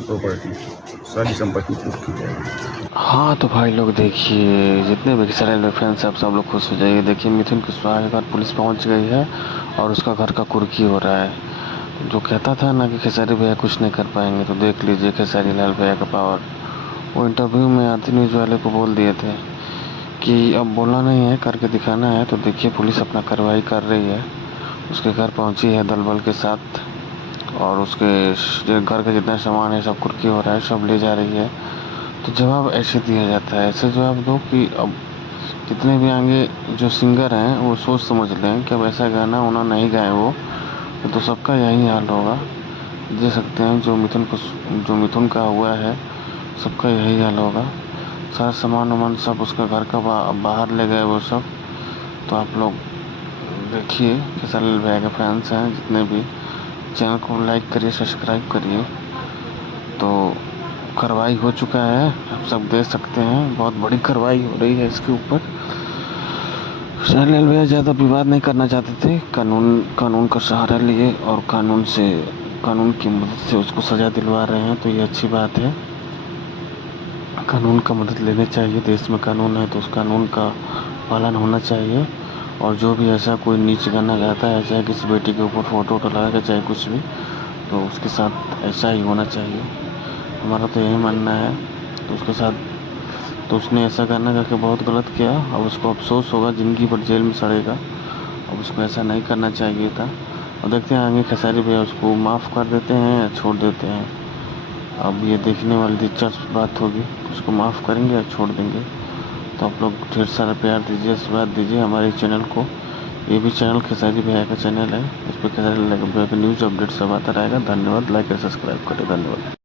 Property, सारी संपत्ति कुछ की जाएगी। हाँ तो भाई लोग देखिए, जितने भी खेसारी फैंस हैं सब लोग खुश हो जाइए। देखिए मिथुन कुशवाहा के घर पुलिस पहुंच गई है और उसका घर का कुर्की हो रहा है। जो कहता था ना कि खेसारी भैया कुछ नहीं कर पाएंगे, तो देख लीजिए खेसारी लाल भैया का पावर। वो इंटरव्यू में आरती न्यूज़ वाले को बोल दिए थे कि अब बोलना नहीं है, करके दिखाना है। तो देखिए पुलिस अपना कार्रवाई कर रही है, उसके घर पहुंची है दल बल के साथ, और उसके घर का जितना सामान है सब कुर्की हो रहा है, सब ले जा रही है। तो जवाब ऐसे दिया जाता है, ऐसे जवाब दो कि अब जितने भी आगे जो सिंगर हैं वो सोच समझ लें कि अब ऐसा गाना होना नहीं गाए वो, तो सबका यही हाल होगा। दे सकते हैं जो मिथुन का हुआ है, सबका यही हाल होगा। सारा सामान वामान सब उसका घर का बाहर ले गए वो सब। तो आप लोग देखिए, खेसारी भैया के फैंस हैं जितने भी, चैनल को लाइक करिए, सब्सक्राइब करिए। तो कार्रवाई हो चुका है, आप सब देख सकते हैं, बहुत बड़ी कार्रवाई हो रही है इसके ऊपर। खेसारी लाल भैया ज़्यादा विवाद नहीं करना चाहते थे, कानून का सहारा लिए और कानून की मदद से उसको सज़ा दिलवा रहे हैं, तो ये अच्छी बात है। कानून का मदद लेनी चाहिए, देश में कानून है तो उस कानून का पालन होना चाहिए। और जो भी ऐसा कोई नीच गाना गाता है, चाहे किसी बेटी के ऊपर फ़ोटो लगा के, चाहे कुछ भी, तो उसके साथ ऐसा ही होना चाहिए। हमारा तो यही मानना है। तो उसके साथ तो उसने ऐसा गाना गा के बहुत गलत किया, अब उसको अफसोस होगा, ज़िंदगी भर जेल में सड़ेगा। अब उसको ऐसा नहीं करना चाहिए था। और देखते हैं आगे खेसारी भैया उसको माफ़ कर देते हैं या छोड़ देते हैं। अब ये देखने वाली दिलचस्प बात होगी, उसको माफ़ करेंगे या छोड़ देंगे। तो आप लोग ढेर सारा प्यार दीजिए, आशीर्वाद दीजिए हमारे चैनल को। ये भी चैनल खेसारी भैया का चैनल है, इस पर खेसारी भैया का न्यूज़ अपडेट सब आता रहेगा। धन्यवाद, लाइक और सब्सक्राइब करें। धन्यवाद।